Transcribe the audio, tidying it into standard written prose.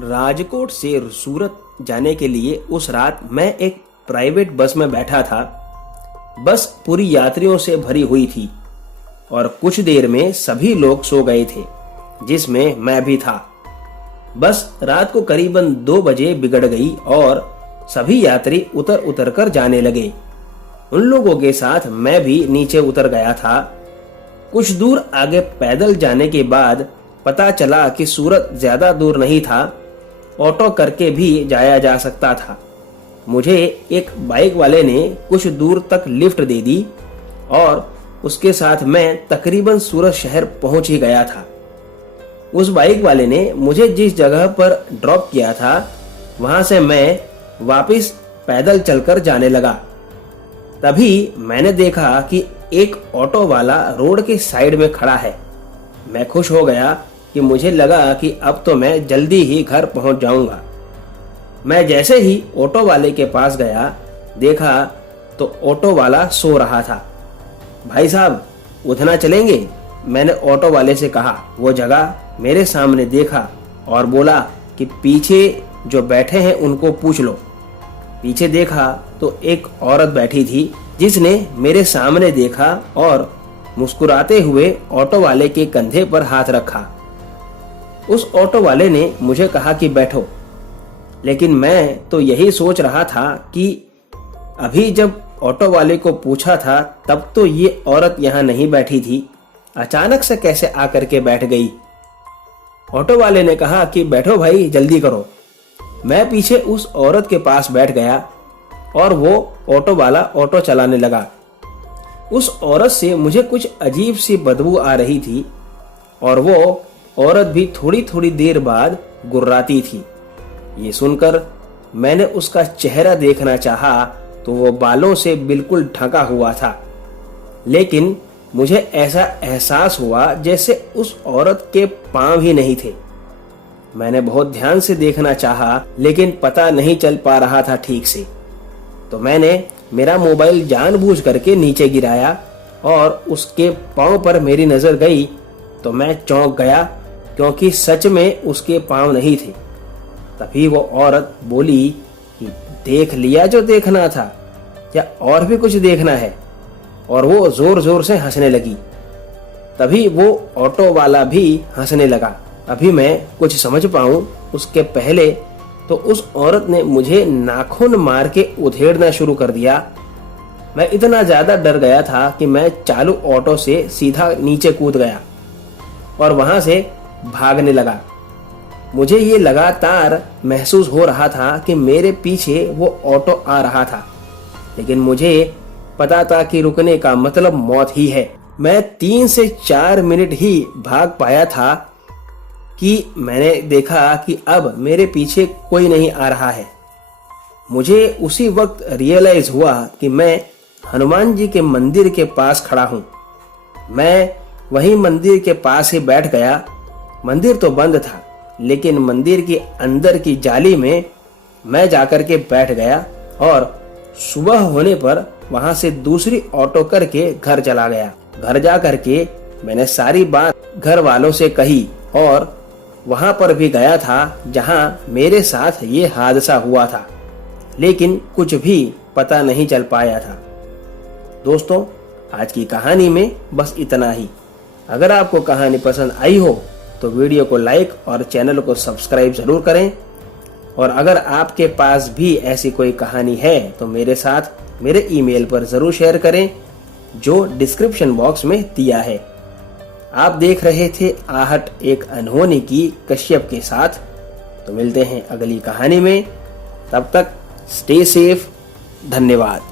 राजकोट से सूरत जाने के लिए उस रात मैं एक प्राइवेट बस में बैठा था। बस पूरी यात्रियों से भरी हुई थी और कुछ देर में सभी लोग सो गए थे, जिसमें मैं भी था। बस रात को करीबन 2 बजे बिगड़ गई और सभी यात्री उतर उतर कर जाने लगे। उन लोगों के साथ मैं भी नीचे उतर गया था। कुछ दूर आगे पैदल जाने के बाद पता चला कि सूरत ज्यादा दूर नहीं था, ऑटो करके भी जाया जा सकता था। मुझे एक बाइक वाले ने कुछ दूर तक लिफ्ट दे दी और उसके साथ मैं तकरीबन सूरत शहर पहुंच ही गया था। उस बाइक वाले ने मुझे जिस जगह पर ड्रॉप किया था, वहां से मैं वापस पैदल चलकर जाने लगा। तभी मैंने देखा कि एक ऑटो वाला रोड के साइड में खड़ा है। मैं खुश हो गया कि मुझे लगा कि अब तो मैं जल्दी ही घर पहुंच जाऊंगा। मैं जैसे ही ऑटो वाले के पास गया, देखा तो ऑटो वाला सो रहा था। भाई साहब, उठना चलेंगे? मैंने ऑटो वाले से कहा। वो जगह मेरे सामने देखा और बोला कि पीछे जो बैठे हैं उनको पूछ लो। पीछे देखा तो एक औरत बैठी थी, जिसने मेरे सामने देखा और मुस्कुराते हुए ऑटो वाले के कंधे पर हाथ रखा। उस ऑटो वाले ने मुझे कहा कि बैठो, लेकिन मैं तो यही सोच रहा था कि अभी जब ऑटो वाले को पूछा था तब तो ये औरत यहाँ नहीं बैठी थी, अचानक से कैसे आकर के बैठ गई। ऑटो वाले ने कहा कि बैठो भाई, जल्दी करो। मैं पीछे उस औरत के पास बैठ गया और वो ऑटो वाला ऑटो चलाने लगा। उस औरत से मुझे कुछ अजीब सी बदबू आ रही थी और वो औरत भी थोड़ी थोड़ी देर बाद गुर्राती थी। ये सुनकर मैंने उसका चेहरा देखना चाहा तो वो बालों से बिल्कुल ढका हुआ था, लेकिन मुझे ऐसा एहसास हुआ जैसे उस औरत के पांव ही नहीं थे। मैंने बहुत ध्यान से देखना चाहा, लेकिन पता नहीं चल पा रहा था ठीक से। तो मैंने मेरा मोबाइल जानबूझ करके नीचे गिराया और उसके पांव पर मेरी नजर गई तो मैं चौंक गया, क्योंकि सच में उसके पांव नहीं थे। तभी वो औरत बोली कि देख लिया जो देखना था, या और भी कुछ देखना है? और वो जोर जोर से हंसने लगी। तभी वो ऑटो वाला भी हंसने लगा। अभी मैं कुछ समझ पाऊं उसके पहले तो उस औरत ने मुझे नाखून मार के उधेड़ना शुरू कर दिया। मैं इतना ज्यादा डर गया था कि मैं चालू ऑटो से सीधा नीचे कूद गया और वहां से भागने लगा। मुझे ये लगातार महसूस हो रहा था कि मेरे पीछे वो ऑटो आ रहा था, लेकिन मुझे पता था कि रुकने का मतलब मौत ही है। मैं 3 से 4 मिनट ही भाग पाया था कि मैंने देखा कि अब मेरे पीछे कोई नहीं आ रहा है। मुझे उसी वक्त रियलाइज हुआ कि मैं हनुमान जी के मंदिर के पास खड़ा हूँ। मैं वहीं मंदिर के पास ही बैठ गया। मंदिर तो बंद था, लेकिन मंदिर के अंदर की जाली में मैं जाकर के बैठ गया और सुबह होने पर वहां से दूसरी ऑटो करके घर चला गया। घर जा करके मैंने सारी बात घर वालों से कही और वहां पर भी गया था जहां मेरे साथ ये हादसा हुआ था, लेकिन कुछ भी पता नहीं चल पाया था। दोस्तों, आज की कहानी में बस इतना ही। अगर आपको कहानी पसंद आई हो तो वीडियो को लाइक और चैनल को सब्सक्राइब जरूर करें। और अगर आपके पास भी ऐसी कोई कहानी है तो मेरे साथ मेरे ईमेल पर जरूर शेयर करें, जो डिस्क्रिप्शन बॉक्स में दिया है। आप देख रहे थे आहट एक अनहोनी की कश्यप के साथ। तो मिलते हैं अगली कहानी में, तब तक स्टे सेफ। धन्यवाद।